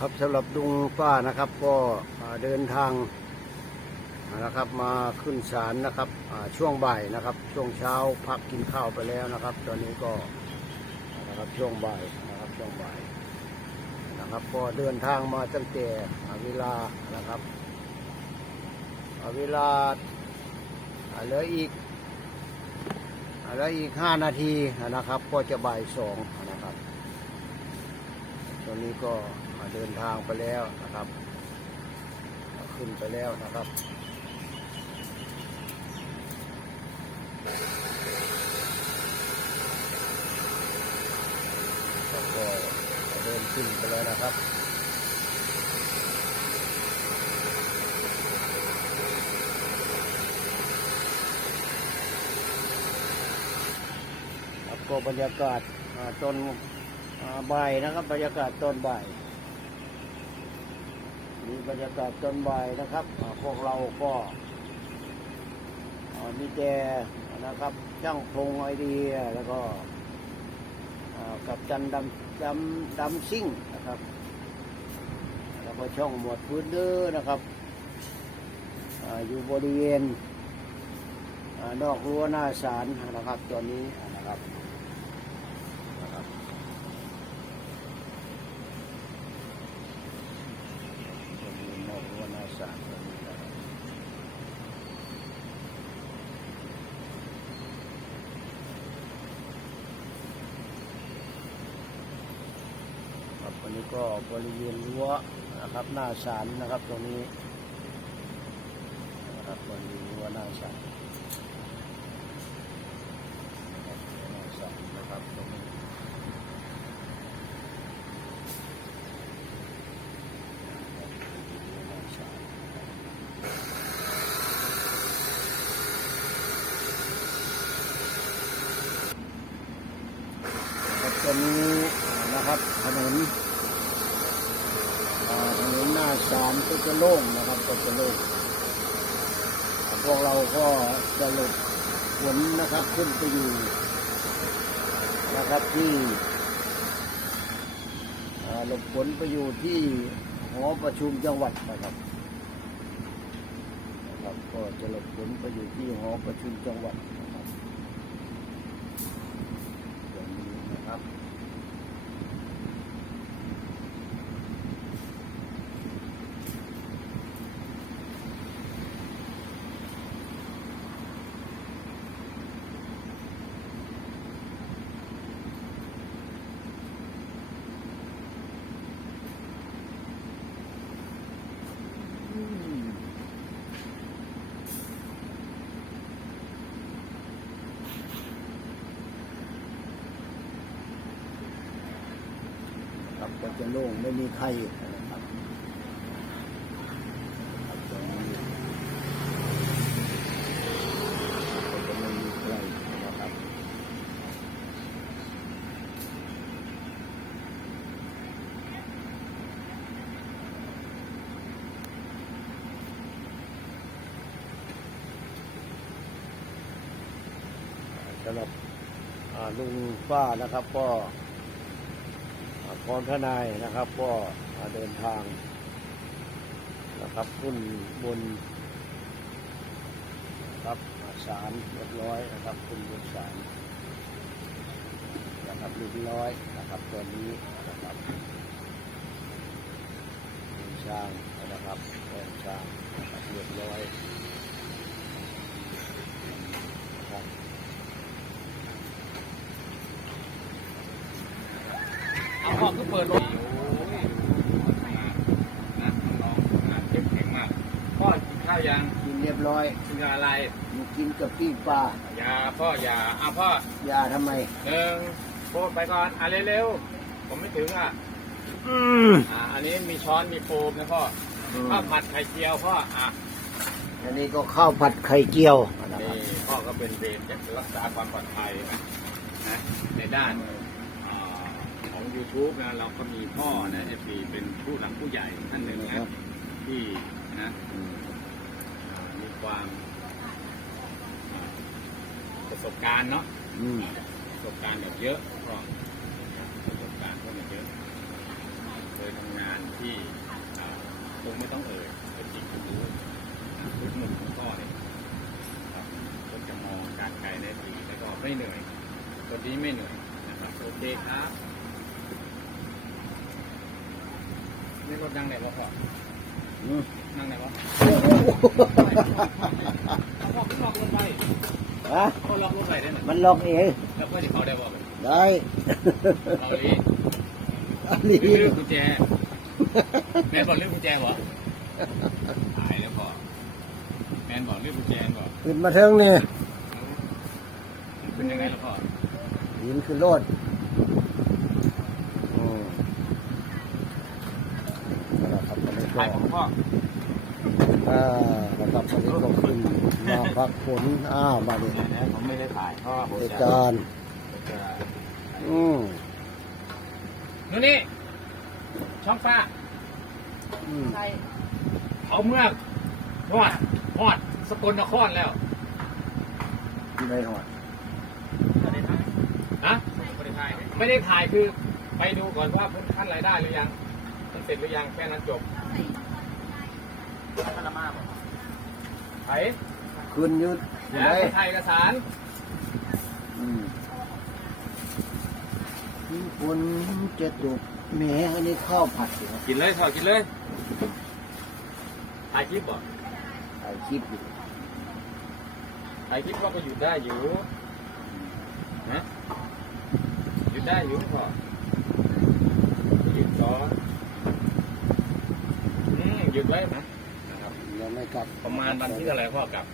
ครับสำหรับลุงป้านะครับ ก็เดินทางนะครับมาขึ้นศาลนะครับช่วงบ่ายนะครับ ช่วงเช้าพักกินข้าวไปแล้วนะครับ ตอนนี้ก็นะครับช่วงบ่ายนะครับช่วงบ่ายนะครับ ก็เดินทางมาตั้งแต่อ่าเวลานะครับอ่าเวลาอ่าเหลืออีกอ่าเหลืออีกห้านาทีนะครับ ก็จะบ่ายสองนะครับตอนนี้ก็ เดินทางไปแล้วนะครับ ขึ้นไปแล้วนะครับแล้วก็เดินขึ้นไปแล้วนะครับก็บรรยากาศตอนบ่ายนะครับบรรยากาศตอนบ่าย บรรยากาศตอนบ่ายนะครับพวกเราก็มีแต่นะครับช่างพงไอเดียแล้วก็กับจันดำดำดำซิ่งนะครับแล้วก็ช่องหมวดพื้นเด้อนะครับออยู่บริเวณนอกรั้วหน้าศาลนะครับตอนนี้นะครับจะมีนอกรั้วหน้าศาลตรงนี้นะครับครับ วันนี้ก็บริเวณรั้วนะครับหน้าศาลนะครับตรงนี้นะครับบริเวณรั้วหน้าศาลนหน้าศาลนะครับตรงนี้ครับตอนนี้นะครับถนนอ่าถน นหน้าศาลก็จะโล่งนะครับก็จะโล่งพวกเราก็จะหลบฝนนะครับขึ้นไปอยู่นะครับที่หลบฝนไปอยู่ที่หอประชุมจังหวัดนะครับนะครับ ก็จะหลบฝนไปอยู่ที่หอประชุมจังหวัดนะครับอย่างนี้นะครับ ครับก็ จะโล่งไม่มีใครนะครับครับตรงนี้ก็จะไม่มีใครนะครับสำหรับลุงป้านะครับก็ พร้อมทนายนะครับก็เดินทางนะครับขึ้นบนนะครับศาลเรียบร้อยนะครับขึ้นบนศาลนะครับเรียบร้อยนะครับตอนนี้นะครับบนช้างนะครับแอนช้างนะครับเรียบร้อยนะครับ เอาพ่อก็เปิดรถโอ้ยนะน้องนะเข้มแข็งมากพ่อกินข้าวยังกินเรียบร้อยกินอะไรอยู่กินกับปิ้งปลาอย่าพ่ออย่าเอาพ่อยาทำไมหนึ่งโบไปก่อนอะเร็วๆผมไม่ถึงอะอืมอ่าอันนี้มีช้อนมีโฟมนะพ่อข้าวผัดไข่เจียวพ่ออะอันนี้ก็ข้าวผัดไข่เจียวนะคนี่รับพ่อก็เป็นเวรจะรักษาความปลอดภัยนะนะในด้านอ่าของ YouTube นะเราก็มีพ่อนะเอฟีเป็นผู้หลักผู้ใหญ่ท่านหนึ่งนะนะครับที่นะอืมมีความประสบการณ์เนาะอืมประสบการณ์แบบเยอะก็ประสบการณ์ก็มันเยอะเคยทำงานที่ที่อ่าคงไม่ต้องเอ่ยเป็นจริงคุณรู้นะทุกมุมของพ่อเนี่ยครับผมจะมองการไกลได้ดีแล้วก็ไม่เหนื่อยคนนี้ไม่เหนื่อยนะครับโอเคครับ นี่รถนั่งไหนวะพ่ออืมนั่งไหนวะเอาพ่อขึ้นล็อกรถไปฮะพ่อล็อกรถไปได้ไหมมันล็อกเองแล้วพ่อจะเขาได้บอกได้เราลีอันนี้ลืมกุญแจแม่บอกลืมกุญแจเหรอหายแล้วพ่อแมนบอกลืมกุญแจบอกขึ้นมาเทิงนี่มันเป็นยังไงล่ะพ่อยินขึ้นรถอื นะครับอันนี้ก็ถ่ายผมพ่ออ่านะครับอันนี้ก็ขึ้นมาพักฝนอ้าวมาดินะผมไม่ได้ถ่ายเพราะว่าผมเจะการณ์จอืมนู่นนี่ช่องฟ้าอืมเอาเมื่อกฮอดฮอดสกลนครแล้วที่ไม่หอดฮะไม่ได้ถ่ายคือไปดูก่อนว่าพิ่นขั้นรายได้หรือยัง มันเสร็จหรือยังแค่นั้นจบไถขึ้นอยืดอยู่แล้วไหนไปถ่ายเอกสารอืมฝนจะตกแหมอันนี้ข้าวผัดเหรอกินเลยพอกินเลยถ่ายคลิปบ่ถ่ายคลิปอยู่ถ่ายคลิปก็ไปหยุดได้อยู่นะหยุดได้อยู่พอหยุดต่ออืมห ยุดไว้นะนะครับ ยังไม่กลับประมาณวันที่เท่าไหร่พ่อกลับ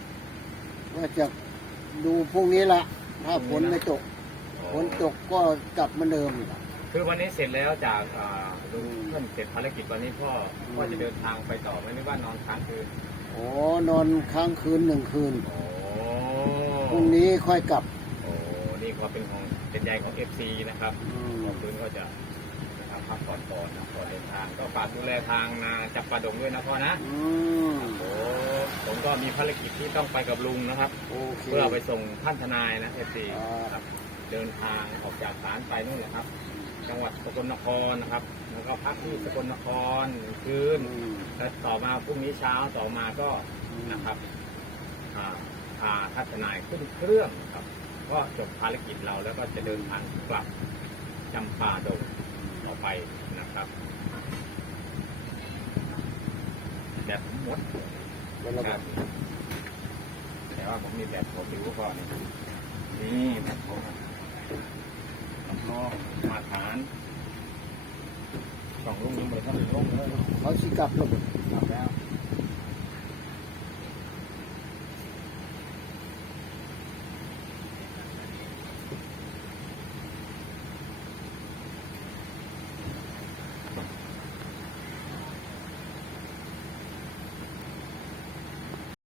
ว่าจะดูพรุ่งนี้ละถ้าฝนไม่ตกฝนตกก็กลับเหมาเดิมล่ะคือวันนี้เสร็จแล้วจากอ่าดูเพื่อนเสร็จภารกิจวันนี้พ่อพ่อจะเดินทางไปต่อไม่ได้ว่านอนค้างคืนโอ้นอนค้างคืนหนึ่งคืนโอ้พรุ่งนี้ค่อยกลับ โอ้นี่ก็เป็นของเป็นใยของเอฟซีนะครับอืม ขอบคุณก็จะนะครับ พักผ่อนก่อนนะก่อนเดินทาง ก็ฝากดูแลทางนาจับปลาดงด้วยนะพ่อนะอืมโอ้ผมก็มีภารกิจที่ต้องไปกับลุงนะครับ โอเค เพื่อไปส่งท่านทนายนะเอฟซีอ่า ครับเดินทางออกจากศาลไปนู่นแหละครับ จังหวัดสกลนครนะครับ แล้วก็พักที่สกลนครหนึ่งคืน อืม แล้วต่อมาพรุ่งนี้เช้าต่อมาก็นะครับอ่าพาท่านทนายขึ้นเครื่องครับ ก็จบภารกิจเราแล้วก็จะเดินทางกลับจำปาดงต่ อไปนะครับแบบหมดแล้วเราคก็รับแต่ว่าผมมีแบบผมดูก่อนนี่แบบผมรับรองมาตรฐานสองลุงยังไม่ได้ทำลุงเลยเขาสิกลับแล้วบ่กลับแล้ว